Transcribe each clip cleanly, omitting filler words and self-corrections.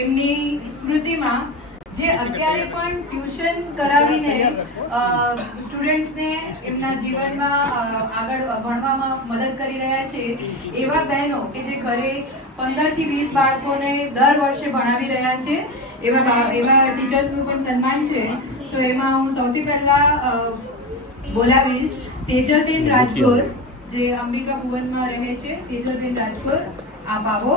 એમની સ્મૃતિમાં જે અત્યારે પણ ટ્યુશન કરાવીને સ્ટુડન્ટ્સને એમના જીવનમાં આગળ ભણવામાં મદદ કરી રહ્યા છે એવા બહેનો કે જે ઘરે 15 થી 20 બાળકોને દર વર્ષે ભણાવી રહ્યા છે એવા ટીચર્સનું પણ સન્માન છે. તો એમાં હું સૌથી પહેલા બોલાવીશ તેજલબેન રાજગોર, જે અંબિકા ભુવનમાં રહે છે. તેજલબેન રાજગોર, આપ આવો.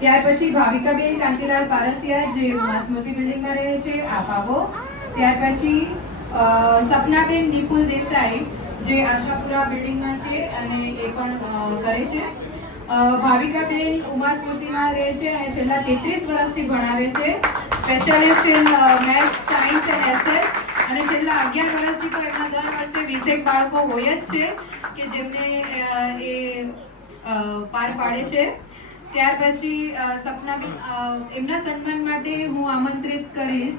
ત્યાર પછી ભાવિકાબેન કાંતિલાલ પારસિયા, જે સ્મૃતિ બિલ્ડિંગમાં રહે છે, આપ આવો. ત્યાર પછી સપનાબેન નિપુલ દેસાઈ, જે આશાપુરા બિલ્ડિંગમાં છે અને એ પણ કરે છે. ભાવિકાબેન ઉમા સ્મૃતિમાં રહે છે અને છેલ્લા 33 વર્ષથી ભણાવે છે, specialist in maths, science and SS. અને છેલ્લા 11 વર્ષથી તો એમના દર વર્ષે 20 બાળકો હોય જ છે કે જેમને એ પાર પાડે છે. ત્યાર પછી સપનાબેન, એમના સન્માન માટે હું આમંત્રિત કરીશ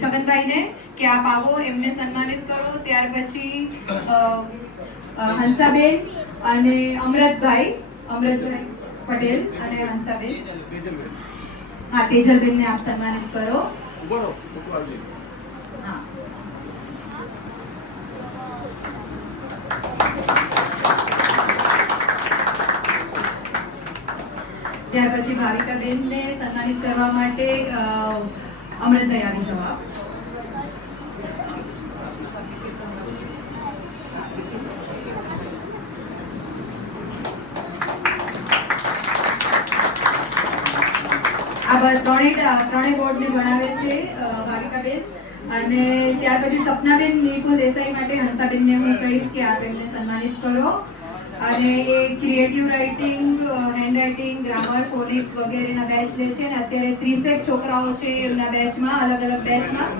છગનભાઈને કે આપ આવો, એમને સન્માનિત કરો. ત્યાર પછી હંસાબેન અને અમૃતભાઈ પટેલ અને હંસાબેન, હા તેજલબેનને આપ સન્માનિત કરો. હા. ત્યાર પછી ભાવિકાબેનને સન્માનિત કરવા માટે અમૃતભાઈ આવી જવાબ. આ ત્રણેય બોર્ડને ભણાવે છે ભાવિકાબેન. અને ત્યાર પછી સપનાબેન નિપુલ દેસાઈ માટે હંસાબેનને હું કહીશ કે આપ એમને સન્માનિત કરો. અને એ creative writing, hand writing, grammar, phonics વગેરેના બેચ લે છે અને અત્યારે 30 છોકરાઓ છે એમના બેચમાં, અલગ અલગ બેચમાં.